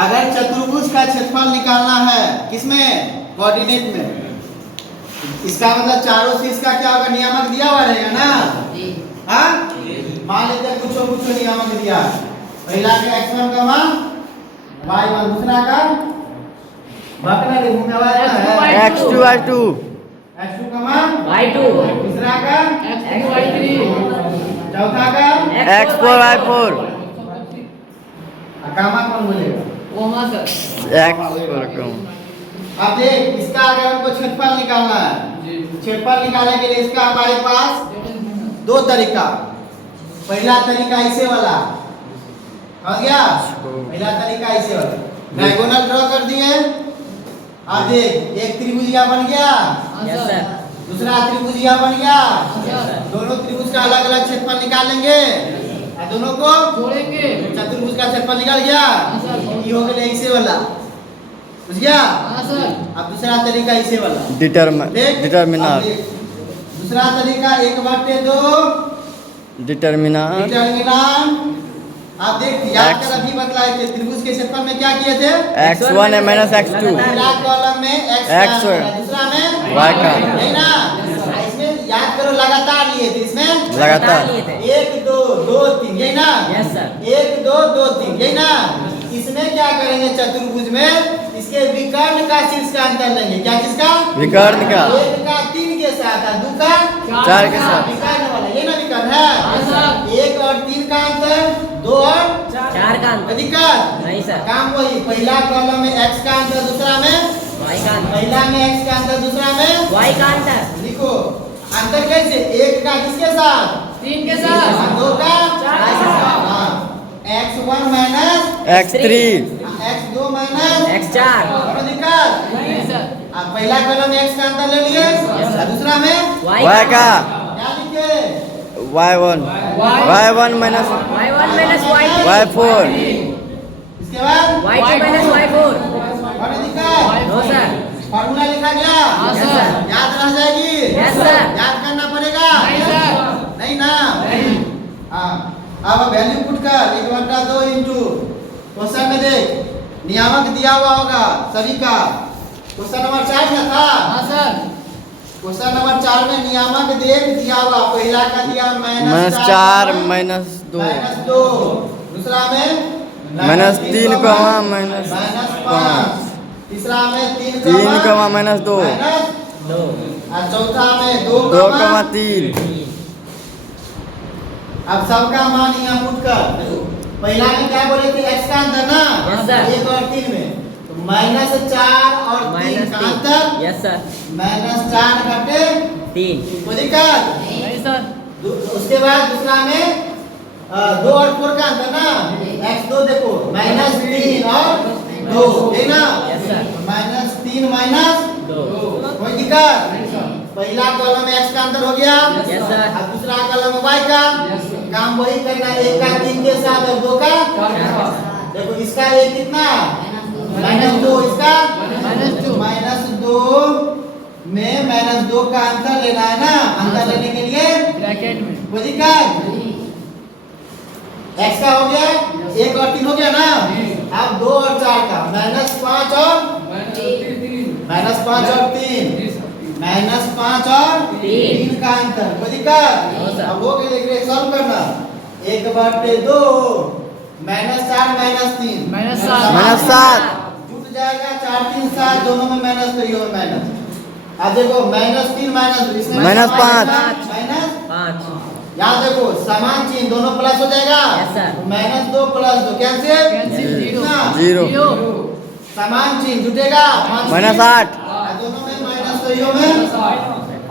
अगर चतुर्भुज का क्षेत्रफल निकालना है किसमें, कोऑर्डिनेट में, इसका मतलब चारों से इसका क्या होगा, नियामक दिया हुआ रहेगा ना। हाँ, मान लेते हैं कुछ नियामक दिया, पहला का x1 का मान y1, दूसरा का बकरा के घूमने वाला है x2 y2, x2 का मान y2, तीसरा का x3 y3, चौथा का x4 y4, कामा कौन बोलेगा, ओमा सर, x4 कम। अब देख इसका अगर हमको क्षेत्रफल निकालना है, क्षेत्रफल निकालने के लिए इसका हमारे पास दो तरीका, पहला तरीका ऐसे वाला हो गया, पहला तरीका ऐसे वाला डायगोनल ड्रॉ कर दिए। अब देख एक त्रिभुजिया बन गया, यस सर, दूसरा त्रिभुजिया बन गया, यस दोनों त्रिभुज का अलग अलग क्षेत्रफल निकाल लेंगे और दोनों को जोड़ेंगे, चतुर्भुज का क्षेत्रफल निकल गया, ये हो गया ऐसे वाला, बुझ गया। हाँ सर, अब दूसरा तरीका ऐसे वाला डिटरमिनर, दूसरा तरीका 1/2 डिटरमिनर डिटरमिनेंट। आप देख याद कर अभी बतलाए थे त्रिभुज के क्षेत्रफल में क्या किए थे, x1 minus x2, पहला कॉलम में x X का, दूसरा में y का, नहीं ना, इसमें याद करो लगातार लिए थे, इसमें लगातार 1 2 2 3 यही ना, यस सर, 1 2 2 3 यही ना। इसमें क्या करेंगे चतुर्भुज में, इसके विकर्ण का शीर्ष का अंतर लेंगे, क्या किसका, विकर्ण का, 1 का 3 के साथ और 2 का 4 के साथ, विकर्ण वाला, ये ना विकर्ण है, 1 और 3 का अंतर, 2 और 4 का अंतर, दिक्कत नहीं सर, काम वही, पहला कॉलम में x का अंतर, दूसरा में y का अंतर, पहला में x का अंतर, दूसरा में y का अंतर, लिखो अंतर कैसे, 1 का किसके साथ, 3 के साथ, 2 का 4 के साथ, हाँ, x1 minus x3 x2 minus x4, और दिक्कत, नहीं सर, अब पहला कॉलम में x का अंतर ले लिए, दूसरा में y का, क्या लिखे, y1 minus y1 minus y3, y4, इसके बाद y2 minus y4, और दिक्कत, नो सर, फॉर्मूला लिखा गया, हाँ सर, याद रह जाएगी, यस सर, याद करना पड़ेगा, नहीं सर, नहीं ना, हाँ। अब वैल्यू पुट कर 1/2 इंटू क्वेश्चन में देख नियामक दिया हुआ होगा सभी का, क्वेश्चन नंबर 4 में था, हाँ सर, क्वेश्चन नंबर 4 में नियामक देख दिया हुआ, पहला का दिया -4 -2, -2, दूसरा में -3, -5, तीसरा में 3, -2, और चौथा में 2, 2, 3, अब सबका मान यहाँ पुट कर, पहला में क्या बोले थे x का अंतर ना, Yes, sir. 1 और 3 में तो -4 और 3 का अंतर, यस सर, -4 घटे 3, कोई दिक्कत, नहीं सर, उसके बाद दूसरा में 2 और 4 का अंतर ना, x2 देखो -3 और 2 है ना, यस सर, -3 2, कोई दिक्कत, पहला कॉलम में x का अंतर हो गया, यस सर, और दूसरा कॉलम में y का, काम वही करना, 1 का 3 के साथ और 2 का, देखो इसका एक कितना -2, इसका -2 में -2 का अंतर लेना है ना, अंतर लेने के लिए ब्रैकेट में, कोई दिक्कत, x का हो गया 1 और 3 हो गया ना, अब 2 और 4 का -5 और -3 का अंतर, कोई दिक्कत, अब वो के लिए सॉल्व करना, 1/2 -4 -3 जुट जाएगा, 4 3 7 दोनों में माइनस, तो ये माइनस, अब देखो -3 -2 इसमें -5, पाँच, याद देखो समान चिन्ह दोनों प्लस हो जाएगा, Yes, sir. -2 +2 कैंसिल, कितना? 0, समान चिन्ह जुटेगा, -8, दोनों में माइनस, तो यो में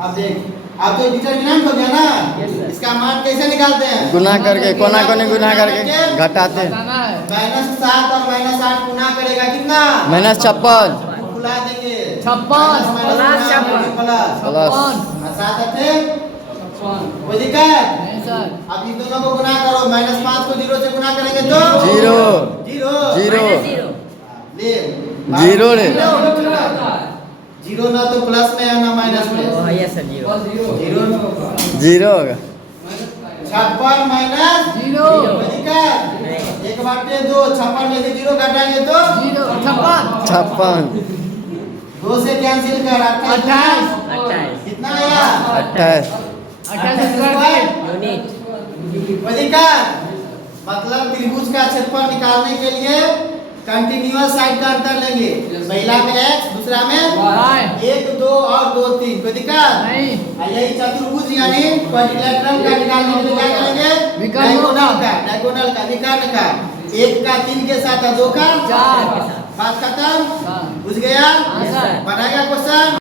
अब देख, अब तो डिटरमिनेंट हो गया ना, इसका मान कैसे निकालते हैं, गुना करके, कोना कोने गुना करके घटाते, -7 और -8 गुना करेगा कितना, -56, बुला देंगे 56, प्लस प्लस 7 8 कोई दिक्कत, नहीं सर, अब इन दोनों को गुना करो, -5 को 0 से गुना करेंगे तो 0, 0 ले 0 रे, 0 ना तो प्लस में है ना माइनस में, यस सर, 0, 0 0 होगा, 56 माइनस जीरो। कोई दिक्कत? 1/2 56 में से 0 घटाएंगे तो जीरो। 56। 56 2 से कैंसिल कर 28। कितना आया? 28 28 स्क्वायर यूनिट कोई दिक्कत? मतलब त्रिभुज का क्षेत्रफल निकालने के लिए कंटिन्यूअस साइड का अंतर लेंगे। पहला में x, दूसरा में y। 1 2 और 2 3। कोई दिक्कत? नहीं। और यही चतुर्भुज यानी क्वाड्रिलेटरल का निकालने के लिए क्या करेंगे? विकर्णों का। डायगोनल का विकर्ण का 1 का 3 के साथ और 2 का 4। बात खत्म? हाँ। बुझ गया? हाँ, सर। बनाएगा क्वेश्चन?